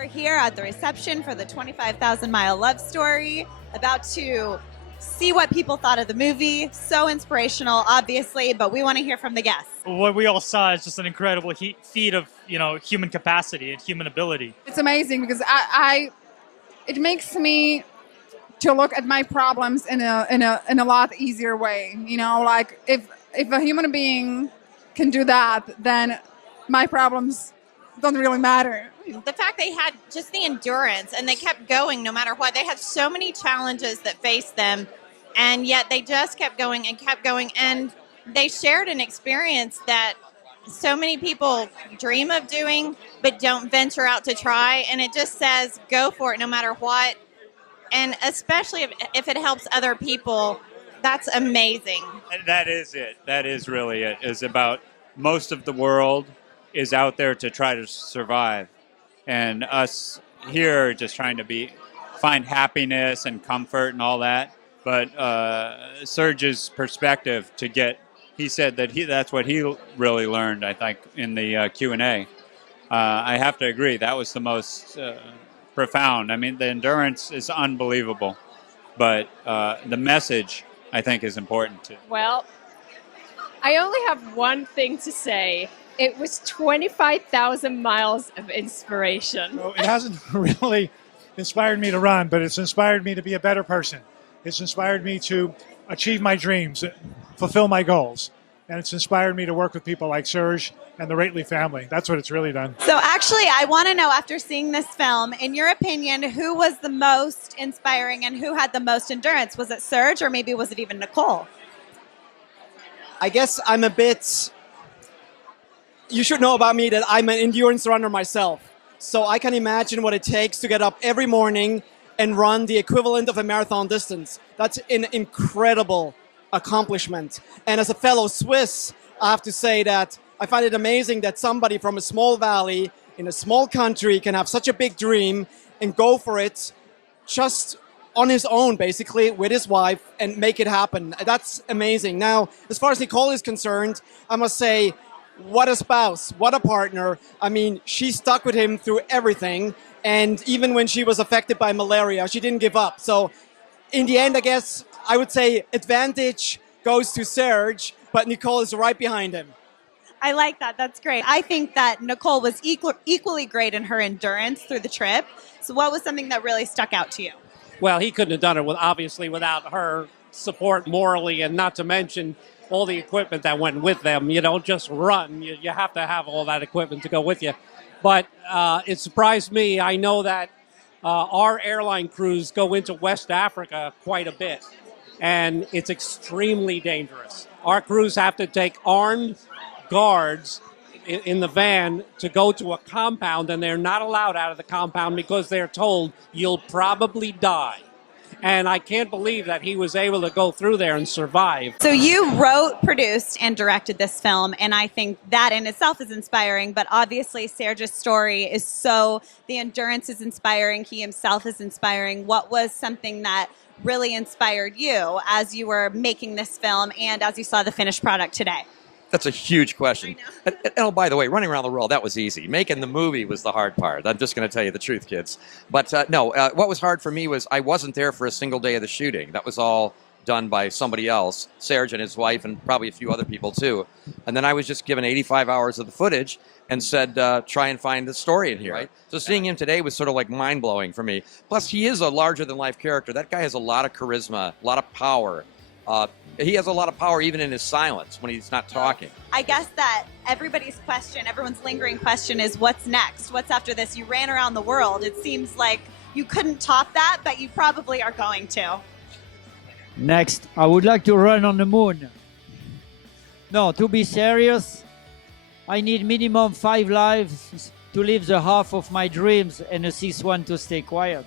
We're here at the reception for the 25,000 Mile Love Story, about to see what people thought of the movie. So inspirational, obviously, but we want to hear from the guests. What we all saw is just an incredible feat of human capacity and human ability. It's amazing because it makes me to look at my problems in a lot easier way. Like if a human being can do that, then my problems don't really matter. The fact they had just the endurance and they kept going no matter what. They had so many challenges that faced them, and yet they just kept going and kept going. And they shared an experience that so many people dream of doing but don't venture out to try. And it just says, go for it no matter what. And especially if it helps other people, that's amazing. And that is it. That is really it. Is about most of the world is out there to try to survive. And us here are just trying to find happiness and comfort and all that. But Serge's perspective he said that that's what he really learned, I think, in the Q&A. I have to agree, that was the most profound. I mean, the endurance is unbelievable, but the message, I think, is important too. Well, I only have one thing to say. It was 25,000 miles of inspiration. So it hasn't really inspired me to run, but it's inspired me to be a better person. It's inspired me to achieve my dreams, fulfill my goals. And it's inspired me to work with people like Serge and the Rately family. That's what it's really done. So actually, I want to know, after seeing this film, in your opinion, who was the most inspiring and who had the most endurance? Was it Serge, or maybe was it even Nicole? I guess I'm a bit... You should know about me that I'm an endurance runner myself. So I can imagine what it takes to get up every morning and run the equivalent of a marathon distance. That's an incredible accomplishment. And as a fellow Swiss, I have to say that I find it amazing that somebody from a small valley in a small country can have such a big dream and go for it just on his own, basically, with his wife, and make it happen. That's amazing. Now, as far as Nicole is concerned, I must say, what a spouse, what a partner. I mean, she stuck with him through everything. And even when she was affected by malaria, she didn't give up. So in the end, I guess I would say advantage goes to Serge, but Nicole is right behind him. I like that. That's great. I think that Nicole was equally great in her endurance through the trip. So what was something that really stuck out to you? Well, he couldn't have done it obviously without her support morally, and not to mention all the equipment that went with them. You don't just run. You have to have all that equipment to go with you. But it surprised me. I know that our airline crews go into West Africa quite a bit, and it's extremely dangerous. Our crews have to take armed guards in the van to go to a compound, and they're not allowed out of the compound because they're told you'll probably die. And I can't believe that he was able to go through there and survive. So you wrote, produced, and directed this film, and I think that in itself is inspiring, but obviously Serge's story is the endurance is inspiring, he himself is inspiring. What was something that really inspired you as you were making this film and as you saw the finished product today? That's a huge question. And oh, by the way, running around the world, that was easy. Making the movie was the hard part. I'm just going to tell you the truth, kids. But what was hard for me was I wasn't there for a single day of the shooting. That was all done by somebody else, Serge and his wife, and probably a few other people too. And then I was just given 85 hours of the footage and said, try and find the story in here. Right? So seeing him today was sort of like mind-blowing for me. Plus, he is a larger-than-life character. That guy has a lot of charisma, a lot of power. He has a lot of power even in his silence when he's not talking. I guess that everyone's lingering question is, what's next? What's after this? You ran around the world. It seems like you couldn't top that, but you probably are going to. Next, I would like to run on the moon. No, to be serious, I need minimum 5 lives to live the half of my dreams and a 6th one to stay quiet.